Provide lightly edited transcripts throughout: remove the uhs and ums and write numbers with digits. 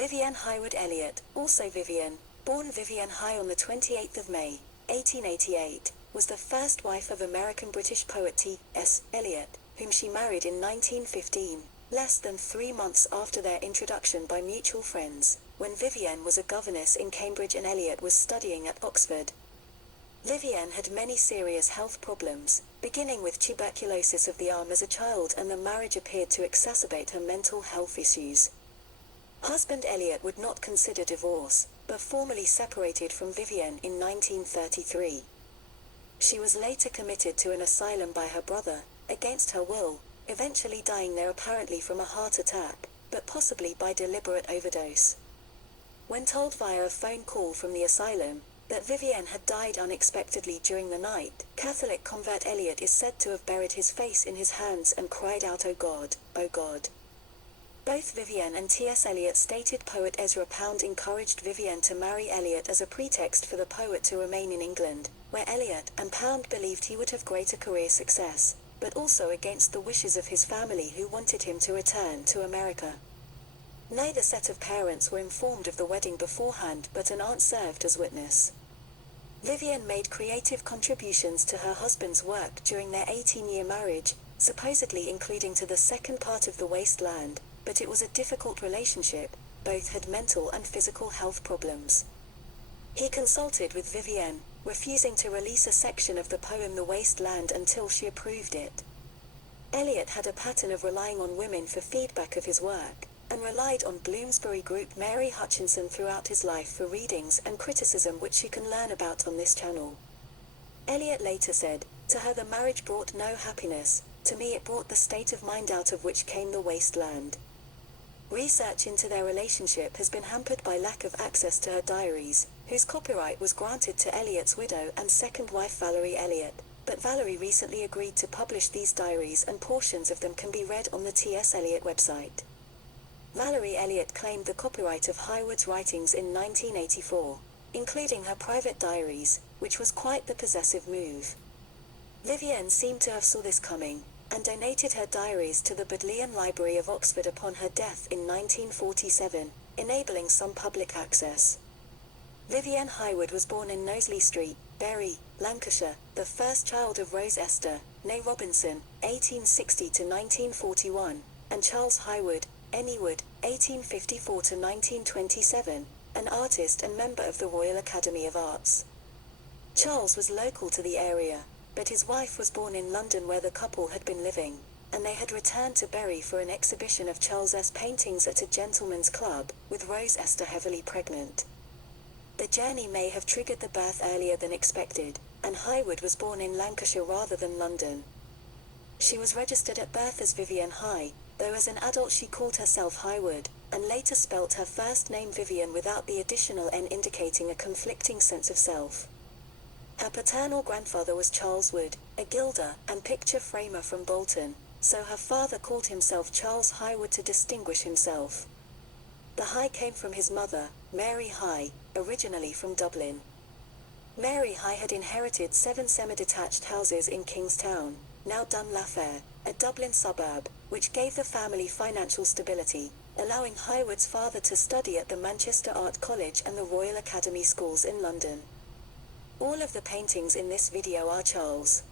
Vivienne Haigh-Wood Eliot, also Vivian, born Vivienne Haigh on the 28th of May, 1888, was the first wife of American-British poet T.S. Eliot, whom she married in 1915, less than 3 months after their introduction by mutual friends, when Vivienne was a governess in Cambridge and Eliot was studying at Oxford. Vivienne had many serious health problems, beginning with tuberculosis of the arm as a child, and the marriage appeared to exacerbate her mental health issues. Husband Eliot would not consider divorce, but formally separated from Vivienne in 1933. She was later committed to an asylum by her brother, against her will, eventually dying there apparently from a heart attack, but possibly by deliberate overdose. When told via a phone call from the asylum that Vivienne had died unexpectedly during the night, Catholic convert Eliot is said to have buried his face in his hands and cried out, "Oh God, oh God." Both Vivienne and T.S. Eliot stated poet Ezra Pound encouraged Vivienne to marry Eliot as a pretext for the poet to remain in England, where Eliot and Pound believed he would have greater career success, but also against the wishes of his family who wanted him to return to America. Neither set of parents were informed of the wedding beforehand, but an aunt served as witness. Vivienne made creative contributions to her husband's work during their 18-year marriage, supposedly including to the second part of The Waste Land, but it was a difficult relationship. Both had mental and physical health problems. He consulted with Vivienne, refusing to release a section of the poem The Waste Land until she approved it. Eliot had a pattern of relying on women for feedback of his work, and relied on Bloomsbury group Mary Hutchinson throughout his life for readings and criticism, which you can learn about on this channel. Eliot later said, "To her the marriage brought no happiness, to me it brought the state of mind out of which came the waste land." Research into their relationship has been hampered by lack of access to her diaries, whose copyright was granted to Eliot's widow and second wife Valerie Eliot, but Valerie recently agreed to publish these diaries, and portions of them can be read on the T.S. Eliot website. Valerie Eliot claimed the copyright of Haigh-Wood's writings in 1984, including her private diaries, which was quite the possessive move. Vivienne seemed to have saw this coming, and donated her diaries to the Bodleian Library of Oxford upon her death in 1947, enabling some public access. Vivienne Haigh-Wood was born in Knowsley Street, Bury, Lancashire, the first child of Rose Esther, née Robinson, 1860 to 1941, and Charles Haigh-Wood, Wood, 1854 to 1927, an artist and member of the Royal Academy of Arts. Charles was local to the area, but his wife was born in London, where the couple had been living, and they had returned to Bury for an exhibition of Charles's paintings at a gentleman's club, with Rose Esther heavily pregnant. The journey may have triggered the birth earlier than expected, and Haigh-Wood was born in Lancashire rather than London. She was registered at birth as Vivienne Haigh, though as an adult she called herself Haigh-Wood, and later spelt her first name Vivian without the additional N, indicating a conflicting sense of self. Her paternal grandfather was Charles Wood, a gilder and picture framer from Bolton, so her father called himself Charles Haigh-Wood to distinguish himself. The Haigh came from his mother, Mary Haigh, originally from Dublin. Mary Haigh had inherited 7 semi-detached houses in Kingstown, now Dunlafair, a Dublin suburb, which gave the family financial stability, allowing Haigh-Wood's father to study at the Manchester Art College and the Royal Academy schools in London. All of the paintings in this video are Charles.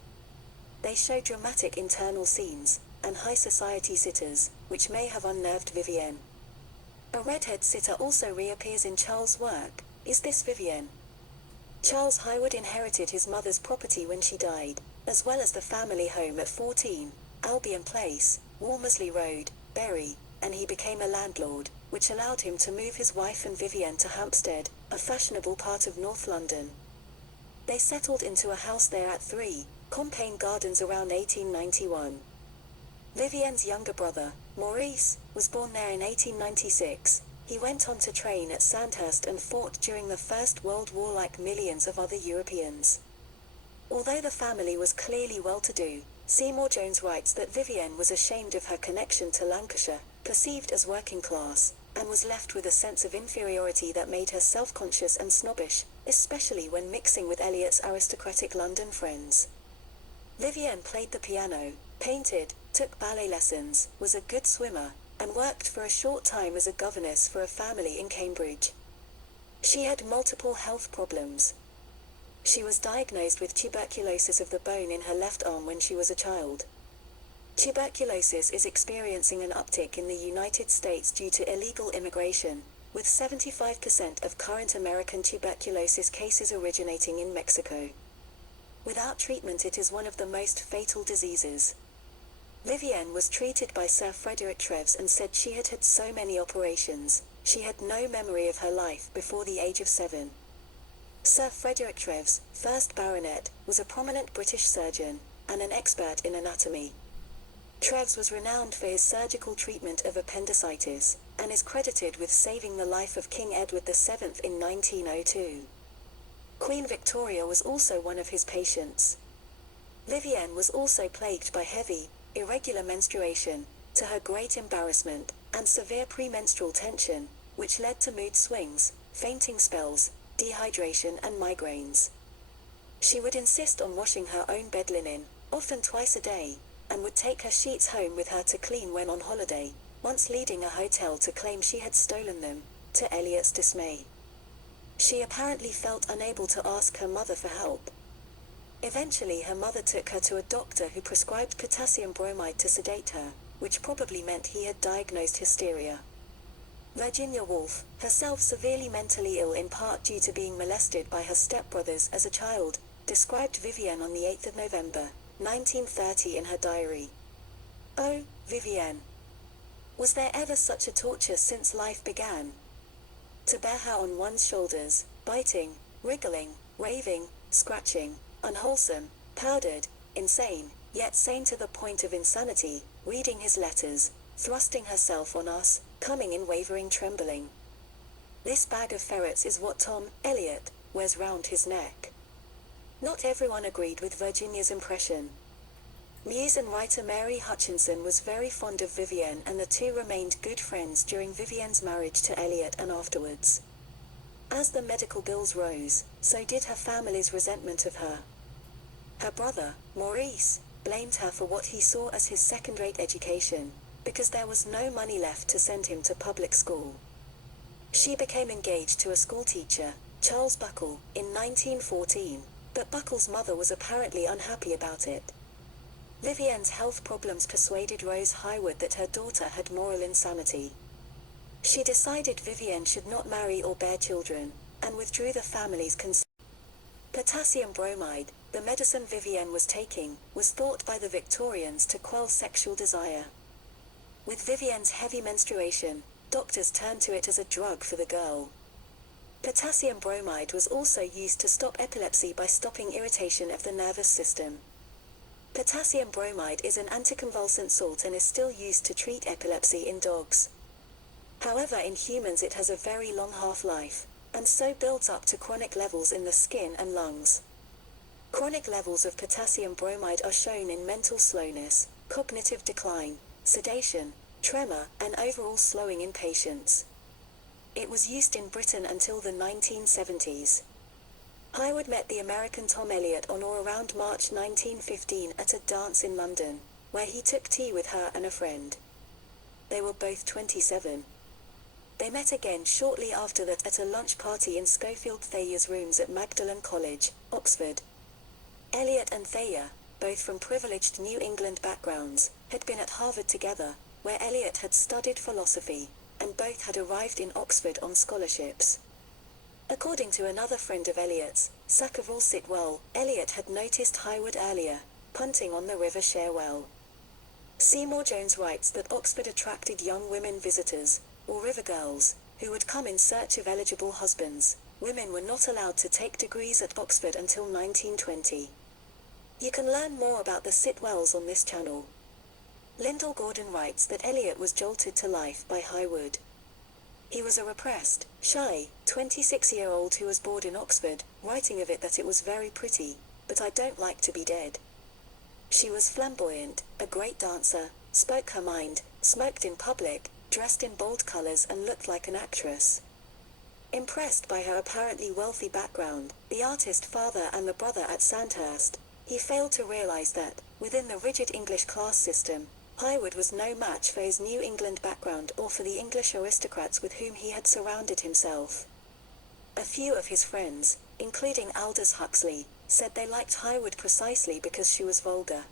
They show dramatic internal scenes, and high society sitters, which may have unnerved Vivienne. A redhead sitter also reappears in Charles' work. Is this Vivienne? Charles Haigh-Wood inherited his mother's property when she died, as well as the family home at 14, Albion Place, Walmersley Road, Bury, and he became a landlord, which allowed him to move his wife and Vivienne to Hampstead, a fashionable part of North London. They settled into a house there at 3, Compayne Gardens around 1891. Vivienne's younger brother, Maurice, was born there in 1896. He went on to train at Sandhurst and fought during the First World War like millions of other Europeans. Although the family was clearly well-to-do, Seymour Jones writes that Vivienne was ashamed of her connection to Lancashire, perceived as working class, and was left with a sense of inferiority that made her self-conscious and snobbish, especially when mixing with Eliot's aristocratic London friends. Vivienne played the piano, painted, took ballet lessons, was a good swimmer, and worked for a short time as a governess for a family in Cambridge. She had multiple health problems. She was diagnosed with tuberculosis of the bone in her left arm when she was a child. Tuberculosis is experiencing an uptick in the United States due to illegal immigration, with 75% of current American tuberculosis cases originating in Mexico. Without treatment, it is one of the most fatal diseases. Vivienne was treated by Sir Frederick Treves and said she had had so many operations, she had no memory of her life before the age of 7. Sir Frederick Treves, 1st Baronet, was a prominent British surgeon, and an expert in anatomy. Treves was renowned for his surgical treatment of appendicitis, and is credited with saving the life of King Edward VII in 1902. Queen Victoria was also one of his patients. Vivienne was also plagued by heavy, irregular menstruation, to her great embarrassment, and severe premenstrual tension, which led to mood swings, fainting spells, dehydration and migraines. She would insist on washing her own bed linen, often twice a day, and would take her sheets home with her to clean when on holiday, once leaving a hotel to claim she had stolen them, to Eliot's dismay. She apparently felt unable to ask her mother for help. Eventually her mother took her to a doctor who prescribed potassium bromide to sedate her, which probably meant he had diagnosed hysteria. Virginia Woolf, herself severely mentally ill in part due to being molested by her stepbrothers as a child, described Vivienne on the 8th of November, 1930 in her diary. "Oh, Vivienne. Was there ever such a torture since life began? To bear her on one's shoulders, biting, wriggling, raving, scratching, unwholesome, powdered, insane, yet sane to the point of insanity, reading his letters, thrusting herself on us, coming in wavering trembling. This bag of ferrets is what Tom, Eliot, wears round his neck." Not everyone agreed with Virginia's impression. Muse and writer Mary Hutchinson was very fond of Vivienne, and the two remained good friends during Vivienne's marriage to Eliot and afterwards. As the medical bills rose, so did her family's resentment of her. Her brother, Maurice, blamed her for what he saw as his second-rate education, because there was no money left to send him to public school. She became engaged to a schoolteacher, Charles Buckle, in 1914, but Buckle's mother was apparently unhappy about it. Vivienne's health problems persuaded Rose Haigh-Wood that her daughter had moral insanity. She decided Vivienne should not marry or bear children, and withdrew the family's consent. Potassium bromide, the medicine Vivienne was taking, was thought by the Victorians to quell sexual desire. With Vivienne's heavy menstruation, doctors turned to it as a drug for the girl. Potassium bromide was also used to stop epilepsy by stopping irritation of the nervous system. Potassium bromide is an anticonvulsant salt and is still used to treat epilepsy in dogs. However, in humans it has a very long half-life, and so builds up to chronic levels in the skin and lungs. Chronic levels of potassium bromide are shown in mental slowness, cognitive decline, sedation, tremor, and overall slowing in patients. It was used in Britain until the 1970s. Haigh-Wood met the American Tom Eliot on or around March 1915 at a dance in London, where he took tea with her and a friend. They were both 27. They met again shortly after that at a lunch party in Schofield Thayer's rooms at Magdalen College, Oxford. Eliot and Thayer, both from privileged New England backgrounds, had been at Harvard together, where Eliot had studied philosophy, and both had arrived in Oxford on scholarships. According to another friend of Eliot's, Sackville Sitwell, Eliot had noticed Haigh-Wood earlier, punting on the River Cherwell. Seymour Jones writes that Oxford attracted young women visitors, or river girls, who would come in search of eligible husbands. Women were not allowed to take degrees at Oxford until 1920. You can learn more about the Sitwells on this channel. Lyndall Gordon writes that Eliot was jolted to life by Haigh-Wood. He was a repressed, shy, 26-year-old who was bored in Oxford, writing of it that it was very pretty, but I don't like to be dead. She was flamboyant, a great dancer, spoke her mind, smoked in public, dressed in bold colors and looked like an actress. Impressed by her apparently wealthy background, the artist father and the brother at Sandhurst, he failed to realize that, within the rigid English class system, Haigh-Wood was no match for his New England background or for the English aristocrats with whom he had surrounded himself. A few of his friends, including Aldous Huxley, said they liked Haigh-Wood precisely because she was vulgar.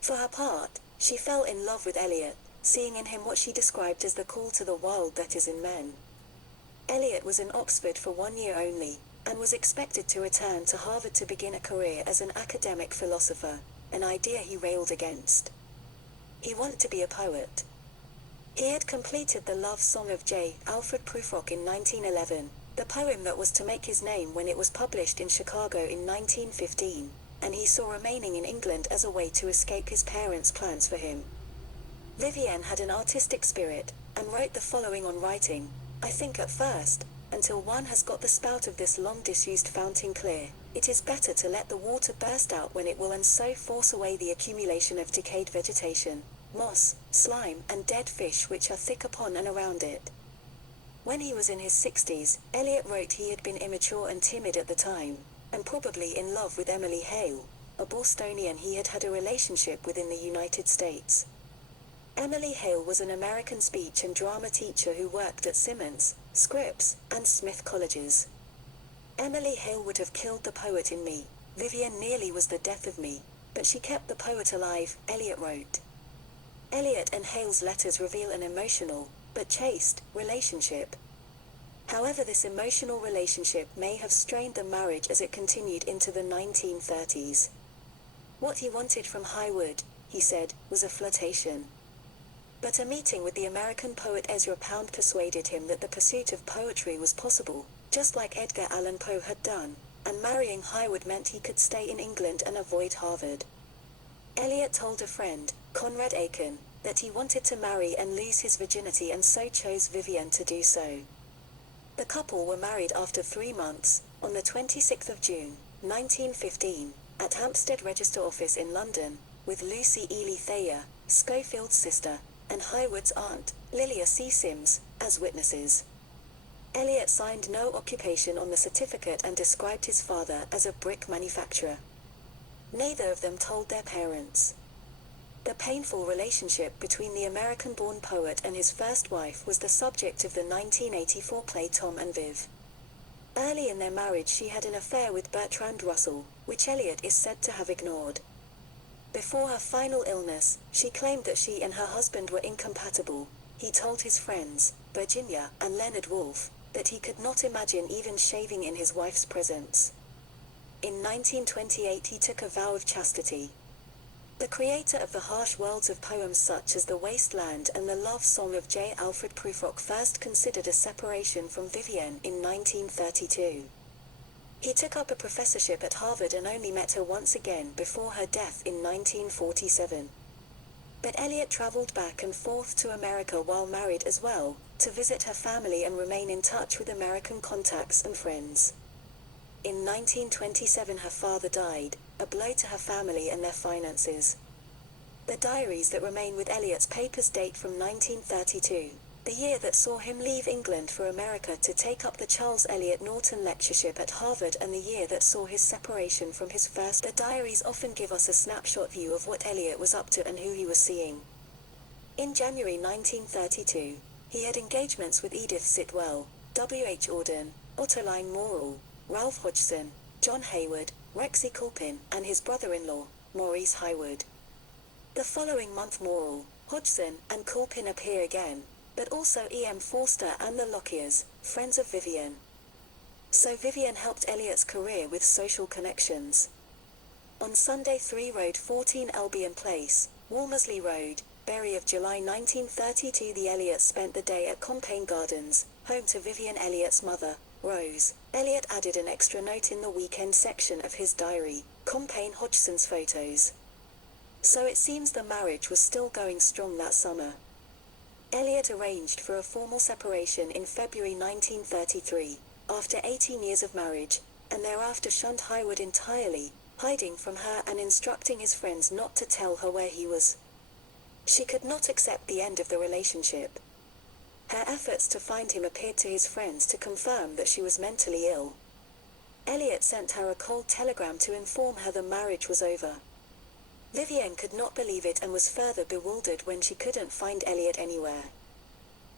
For her part, she fell in love with Eliot, seeing in him what she described as the call to the wild that is in men. Eliot was in Oxford for 1 year only, and was expected to return to Harvard to begin a career as an academic philosopher, an idea he railed against. He wanted to be a poet. He had completed the love song of J. Alfred Prufrock in 1911, the poem that was to make his name when it was published in Chicago in 1915, and he saw remaining in England as a way to escape his parents' plans for him. Vivienne had an artistic spirit, and wrote the following on writing: "I think at first, until one has got the spout of this long disused fountain clear, it is better to let the water burst out when it will, and so force away the accumulation of decayed vegetation, moss, slime, and dead fish which are thick upon and around it." When he was in his 60s, Eliot wrote he had been immature and timid at the time, and probably in love with Emily Hale, a Bostonian he had had a relationship with in the United States. Emily Hale was an American speech and drama teacher who worked at Simmons, Scripps, and Smith colleges. "Emily Hale would have killed the poet in me. Vivienne nearly was the death of me, but she kept the poet alive," Eliot wrote. Eliot and Hale's letters reveal an emotional, but chaste, relationship. However, this emotional relationship may have strained the marriage as it continued into the 1930s. What he wanted from Haigh-Wood, he said, was a flirtation. But a meeting with the American poet Ezra Pound persuaded him that the pursuit of poetry was possible, just like Edgar Allan Poe had done, and marrying Haigh-Wood meant he could stay in England and avoid Harvard. Eliot told a friend, Conrad Aiken, that he wanted to marry and lose his virginity, and so chose Vivienne to do so. The couple were married after 3 months, on the 26th of June, 1915, at Hampstead Register Office in London, with Lucy Ely Thayer, Schofield's sister, and Haigh-Wood's aunt, Lilia C. Sims, as witnesses. Eliot signed no occupation on the certificate and described his father as a brick manufacturer. Neither of them told their parents. The painful relationship between the American-born poet and his first wife was the subject of the 1984 play Tom and Viv. Early in their marriage she had an affair with Bertrand Russell, which Eliot is said to have ignored. Before her final illness, she claimed that she and her husband were incompatible. He told his friends, Virginia and Leonard Woolf, that he could not imagine even shaving in his wife's presence. In 1928 he took a vow of chastity. The creator of the harsh worlds of poems such as The Waste Land and the love song of J. Alfred Prufrock first considered a separation from Vivienne in 1932. He took up a professorship at Harvard and only met her once again before her death in 1947. But Eliot traveled back and forth to America while married as well, to visit her family and remain in touch with American contacts and friends. In 1927 her father died, a blow to her family and their finances. The diaries that remain with Eliot's papers date from 1932, the year that saw him leave England for America to take up the Charles Eliot Norton Lectureship at Harvard, and the year that saw his separation from his first. The diaries often give us a snapshot view of what Eliot was up to and who he was seeing. In January 1932, he had engagements with Edith Sitwell, W. H. Auden, Ottoline Morrell, Ralph Hodgson, John Hayward, Rexy Culpin, and his brother-in-law, Maurice Haigh-Wood. The following month Morrell, Hodgson, and Culpin appear again, but also E. M. Forster and the Lockyers, friends of Vivienne. So Vivienne helped Eliot's career with social connections. On Sunday 3 Road 14 Albion Place, Walmersley Road, Bury of July 1932, the Eliots spent the day at Compiègne Gardens, home to Vivienne Eliot's mother, Rose. Eliot added an extra note in the weekend section of his diary, Compiègne Hodgson's photos. So it seems the marriage was still going strong that summer. Eliot arranged for a formal separation in February 1933, after 18 years of marriage, and thereafter shunned Haigh-Wood entirely, hiding from her and instructing his friends not to tell her where he was. She could not accept the end of the relationship. Her efforts to find him appeared to his friends to confirm that she was mentally ill. Eliot sent her a cold telegram to inform her the marriage was over. Vivienne could not believe it and was further bewildered when she couldn't find Eliot anywhere.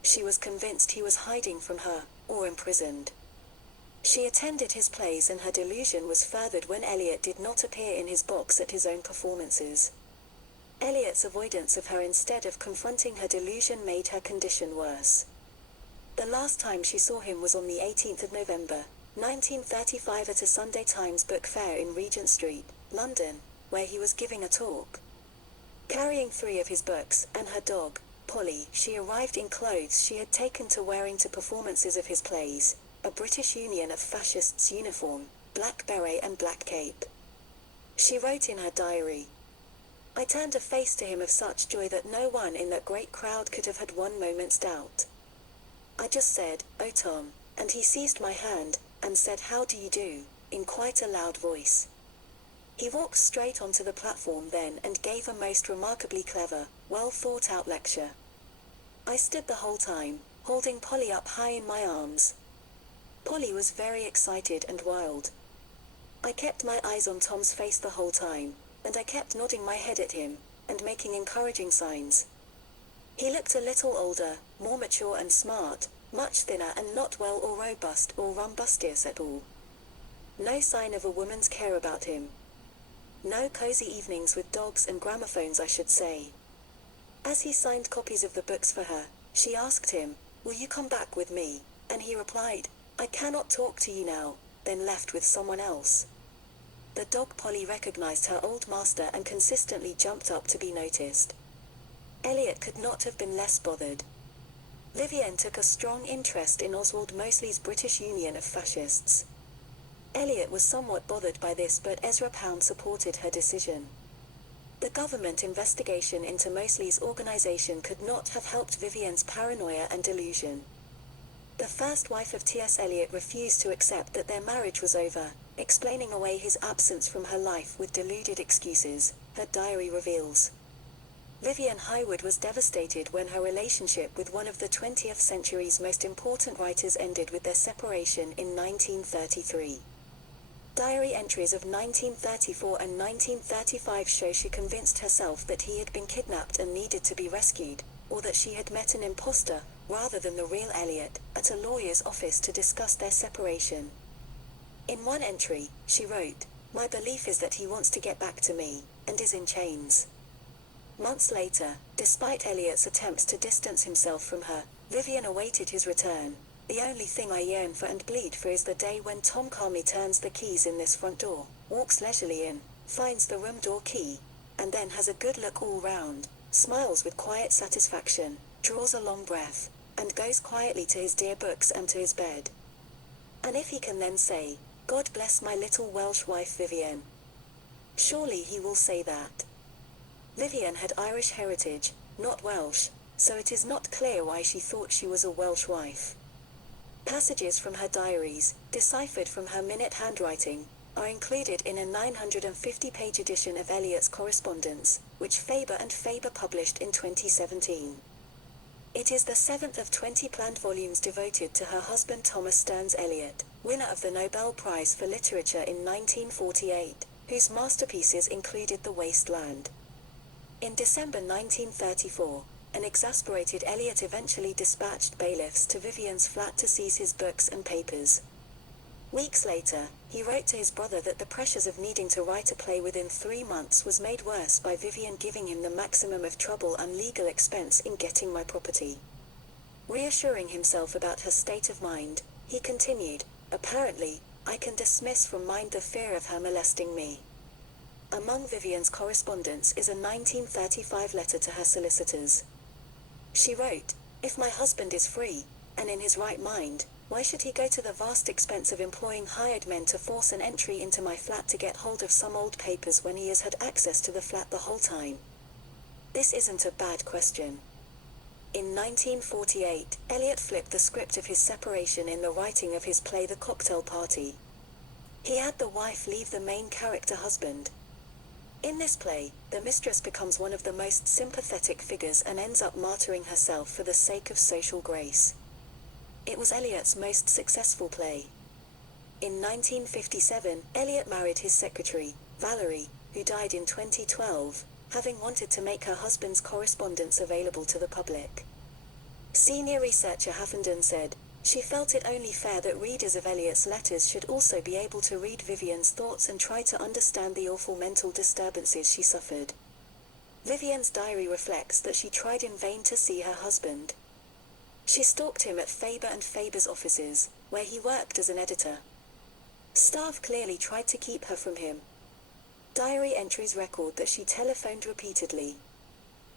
She was convinced he was hiding from her, or imprisoned. She attended his plays and her delusion was furthered when Eliot did not appear in his box at his own performances. Eliot's avoidance of her instead of confronting her delusion made her condition worse. The last time she saw him was on the 18th of November, 1935 at a Sunday Times book fair in Regent Street, London, where he was giving a talk. Carrying 3 of his books, and her dog, Polly, she arrived in clothes she had taken to wearing to performances of his plays, a British Union of Fascists uniform, black beret and black cape. She wrote in her diary, "I turned a face to him of such joy that no one in that great crowd could have had one moment's doubt. I just said, 'Oh Tom,' and he seized my hand, and said 'How do you do,' in quite a loud voice. He walked straight onto the platform then and gave a most remarkably clever, well-thought-out lecture. I stood the whole time, holding Polly up high in my arms. Polly was very excited and wild. I kept my eyes on Tom's face the whole time, and I kept nodding my head at him, and making encouraging signs. He looked a little older, more mature and smart, much thinner and not well or robust or rumbustious at all. No sign of a woman's care about him. No cozy evenings with dogs and gramophones, I should say. As he signed copies of the books for her, she asked him, 'Will you come back with me?' And he replied, 'I cannot talk to you now,' then left with someone else. The dog Polly recognized her old master and consistently jumped up to be noticed. Eliot could not have been less bothered. Vivienne took a strong interest in Oswald Mosley's British Union of Fascists. Eliot was somewhat bothered by this, but Ezra Pound supported her decision. The government investigation into Mosley's organization could not have helped Vivienne's paranoia and delusion. The first wife of T.S. Eliot refused to accept that their marriage was over, explaining away his absence from her life with deluded excuses, her diary reveals. Vivienne Haigh-Wood was devastated when her relationship with one of the 20th century's most important writers ended with their separation in 1933. Diary entries of 1934 and 1935 show she convinced herself that he had been kidnapped and needed to be rescued, or that she had met an imposter, rather than the real Eliot, at a lawyer's office to discuss their separation. In one entry, she wrote, "My belief is that he wants to get back to me, and is in chains." Months later, despite Eliot's attempts to distance himself from her, Vivienne awaited his return. "The only thing I yearn for and bleed for is the day when Tom calmly turns the keys in this front door, walks leisurely in, finds the room door key, and then has a good look all round, smiles with quiet satisfaction, draws a long breath, and goes quietly to his dear books and to his bed. And if he can then say, 'God bless my little Welsh wife Vivienne.' Surely he will say that." Vivienne had Irish heritage, not Welsh, so it is not clear why she thought she was a Welsh wife. Passages from her diaries, deciphered from her minute handwriting, are included in a 950-page edition of Eliot's correspondence, which Faber and Faber published in 2017. It is the 7th of 20 planned volumes devoted to her husband Thomas Stearns Eliot, winner of the Nobel Prize for Literature in 1948, whose masterpieces included The Waste Land. In December 1934, an exasperated Eliot eventually dispatched bailiffs to Vivienne's flat to seize his books and papers. Weeks later, he wrote to his brother that the pressures of needing to write a play within 3 months was made worse by Vivienne giving him the maximum of trouble and legal expense in getting my property. Reassuring himself about her state of mind, he continued, "Apparently, I can dismiss from mind the fear of her molesting me." Among Vivienne's correspondence is a 1935 letter to her solicitors. She wrote, "If my husband is free, and in his right mind, why should he go to the vast expense of employing hired men to force an entry into my flat to get hold of some old papers when he has had access to the flat the whole time? This isn't a bad question." In 1948, Eliot flipped the script of his separation in the writing of his play The Cocktail Party. He had the wife leave the main character husband. In this play, the mistress becomes one of the most sympathetic figures and ends up martyring herself for the sake of social grace. It was Eliot's most successful play. In 1957, Eliot married his secretary, Valerie, who died in 2012, having wanted to make her husband's correspondence available to the public. Senior researcher Huffenden said, "She felt it only fair that readers of Eliot's letters should also be able to read Vivian's thoughts and try to understand the awful mental disturbances she suffered." Vivian's diary reflects that she tried in vain to see her husband. She stalked him at Faber and Faber's offices, where he worked as an editor. Staff clearly tried to keep her from him. Diary entries record that she telephoned repeatedly.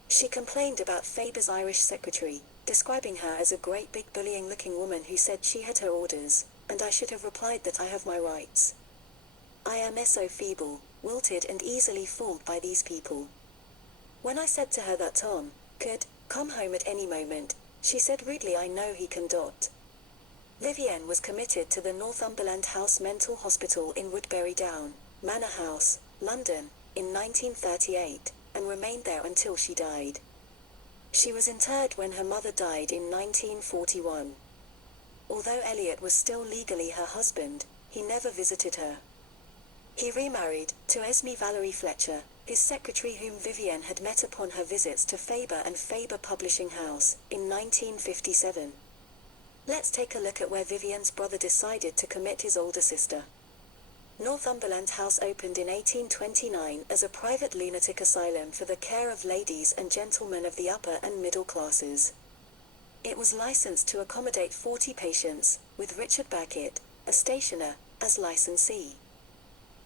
She complained about Faber's Irish secretary, describing her as a great big bullying-looking woman who said she had her orders, and I should have replied that I have my rights. I am so feeble, wilted and easily fooled by these people. When I said to her that Tom could come home at any moment, she said rudely, I know he can. Vivienne was committed to the Northumberland House Mental Hospital in Woodbury Down, Manor House, London, in 1938, and remained there until she died. She was interred when her mother died in 1941. Although Eliot was still legally her husband, he never visited her. He remarried to Esme Valerie Fletcher, his secretary, whom Vivienne had met upon her visits to Faber and Faber Publishing House, in 1957. Let's take a look at where Vivienne's brother decided to commit his older sister. Northumberland House opened in 1829 as a private lunatic asylum for the care of ladies and gentlemen of the upper and middle classes. It was licensed to accommodate 40 patients, with Richard Beckett, a stationer, as licensee.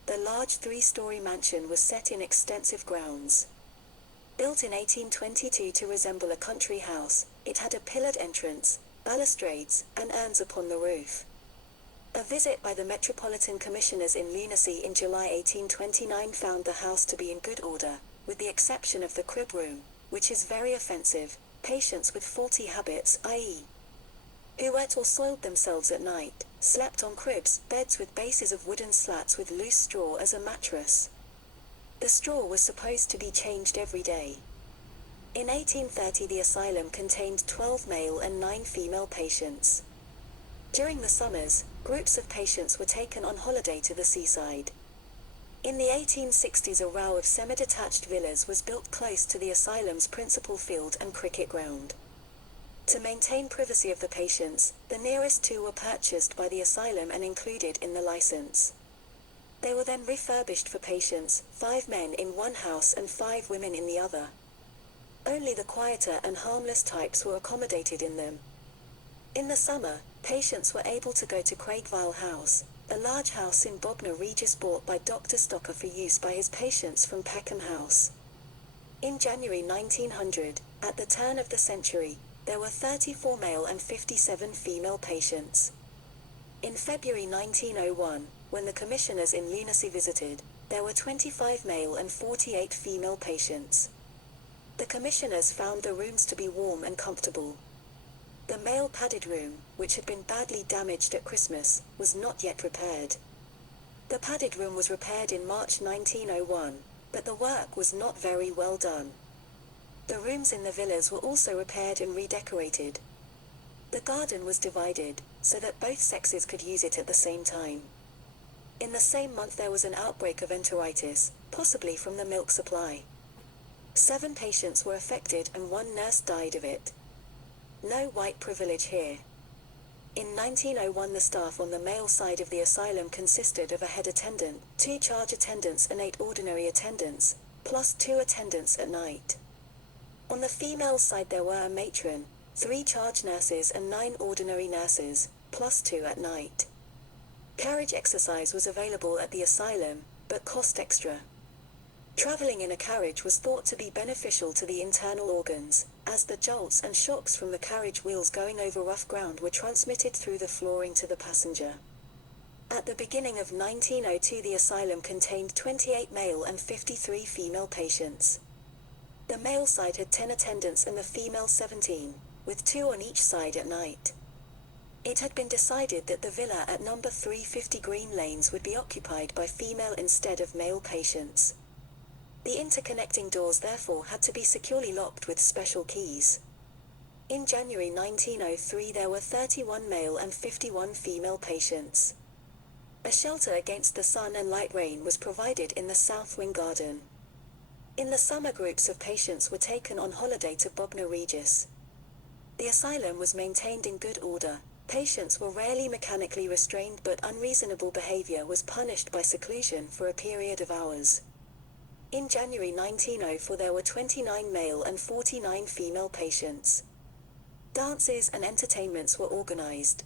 The large three-story mansion was set in extensive grounds. Built in 1822 to resemble a country house, it had a pillared entrance, balustrades, and urns upon the roof. A visit by the Metropolitan Commissioners in Lunacy in July 1829 found the house to be in good order, with the exception of the crib room, which is very offensive. Patients with faulty habits, i.e., who ate or soiled themselves at night, slept on cribs, beds with bases of wooden slats with loose straw as a mattress. The straw was supposed to be changed every day. In 1830 the asylum contained 12 male and 9 female patients. During the summers, groups of patients were taken on holiday to the seaside. In the 1860s a row of semi-detached villas was built close to the asylum's principal field and cricket ground. To maintain privacy of the patients, the nearest two were purchased by the asylum and included in the license. They were then refurbished for patients, 5 men in one house and 5 women in the other. Only the quieter and harmless types were accommodated in them. In the summer, patients were able to go to Craigvile House, a large house in Bognor Regis bought by Dr. Stocker for use by his patients from Peckham House. In January 1900, at the turn of the century, there were 34 male and 57 female patients. In February 1901, when the commissioners in Lunacy visited, there were 25 male and 48 female patients. The commissioners found the rooms to be warm and comfortable. The male padded room, which had been badly damaged at Christmas, was not yet repaired. The padded room was repaired in March 1901, but the work was not very well done. The rooms in the villas were also repaired and redecorated. The garden was divided, so that both sexes could use it at the same time. In the same month there was an outbreak of enteritis, possibly from the milk supply. 7 patients were affected and 1 nurse died of it. No white privilege here. In 1901 the staff on the male side of the asylum consisted of a head attendant, 2 charge attendants and 8 ordinary attendants, plus 2 attendants at night. On the female side there were a matron, 3 charge nurses and 9 ordinary nurses, plus 2 at night. Carriage exercise was available at the asylum, but cost extra. Traveling in a carriage was thought to be beneficial to the internal organs, as the jolts and shocks from the carriage wheels going over rough ground were transmitted through the flooring to the passenger. At the beginning of 1902 the asylum contained 28 male and 53 female patients. The male side had 10 attendants and the female 17, with 2 on each side at night. It had been decided that the villa at number 350 Green Lanes would be occupied by female instead of male patients. The interconnecting doors therefore had to be securely locked with special keys. In January 1903 there were 31 male and 51 female patients. A shelter against the sun and light rain was provided in the south wing garden. In the summer, groups of patients were taken on holiday to Bognor Regis. The asylum was maintained in good order. Patients were rarely mechanically restrained, but unreasonable behavior was punished by seclusion for a period of hours. In January 1904 there were 29 male and 49 female patients. Dances and entertainments were organized.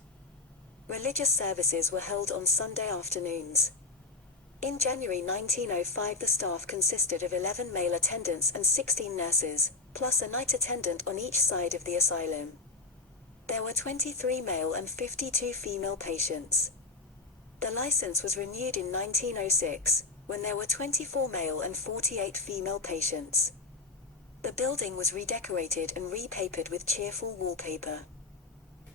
Religious services were held on Sunday afternoons. In January 1905 the staff consisted of 11 male attendants and 16 nurses, plus a night attendant on each side of the asylum. There were 23 male and 52 female patients. The license was renewed in 1906, when there were 24 male and 48 female patients. The building was redecorated and repapered with cheerful wallpaper.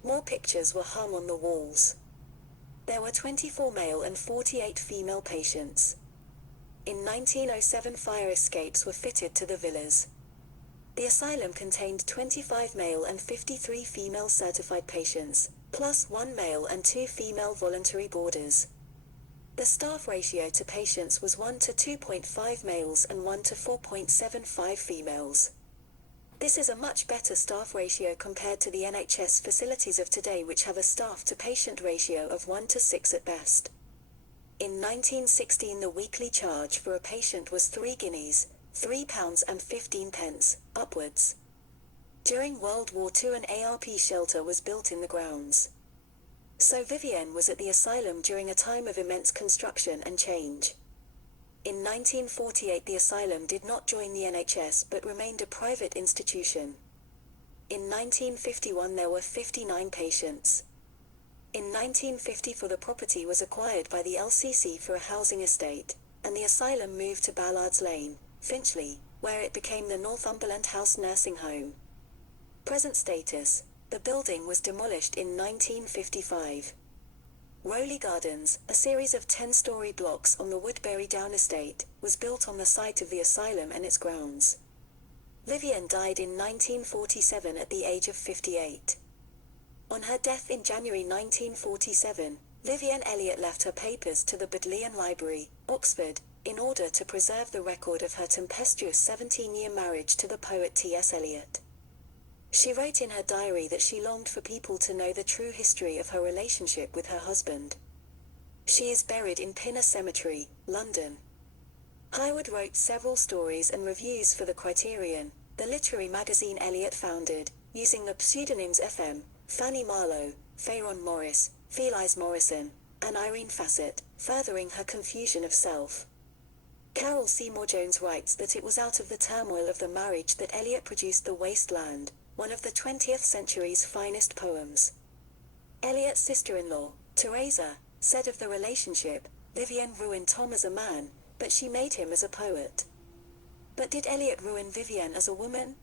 More pictures were hung on the walls. There were 24 male and 48 female patients. In 1907 fire escapes were fitted to the villas. The asylum contained 25 male and 53 female certified patients, plus 1 male and 2 female voluntary boarders. The staff ratio to patients was 1 to 2.5 males and 1 to 4.75 females. This is a much better staff ratio compared to the NHS facilities of today, which have a staff-to-patient ratio of 1 to 6 at best. In 1916 the weekly charge for a patient was 3 guineas, £3.15, upwards. During World War II an ARP shelter was built in the grounds. So Vivienne was at the asylum during a time of immense construction and change. In 1948 the asylum did not join the NHS but remained a private institution. In 1951 there were 59 patients. In 1954 the property was acquired by the LCC for a housing estate, and the asylum moved to Ballards Lane, Finchley, where it became the Northumberland House Nursing Home. Present status: the building was demolished in 1955. Rowley Gardens, a series of 10-story blocks on the Woodbury Down estate, was built on the site of the asylum and its grounds. Vivienne died in 1947 at the age of 58. On her death in January 1947, Vivienne Eliot left her papers to the Bodleian Library, Oxford, in order to preserve the record of her tempestuous 17-year marriage to the poet T.S. Eliot. She wrote in her diary that she longed for people to know the true history of her relationship with her husband. She is buried in Pinner Cemetery, London. Haigh-Wood wrote several stories and reviews for the Criterion, the literary magazine Eliot founded, using the pseudonyms F.M., Fanny Marlowe, Fayron Maurice, Felice Morrison, and Irene Fassett, furthering her confusion of self. Carol Seymour Jones writes that it was out of the turmoil of the marriage that Eliot produced The Waste Land, one of the 20th century's finest poems. Eliot's sister-in-law, Teresa, said of the relationship, "Vivienne ruined Tom as a man, but she made him as a poet." But did Eliot ruin Vivienne as a woman?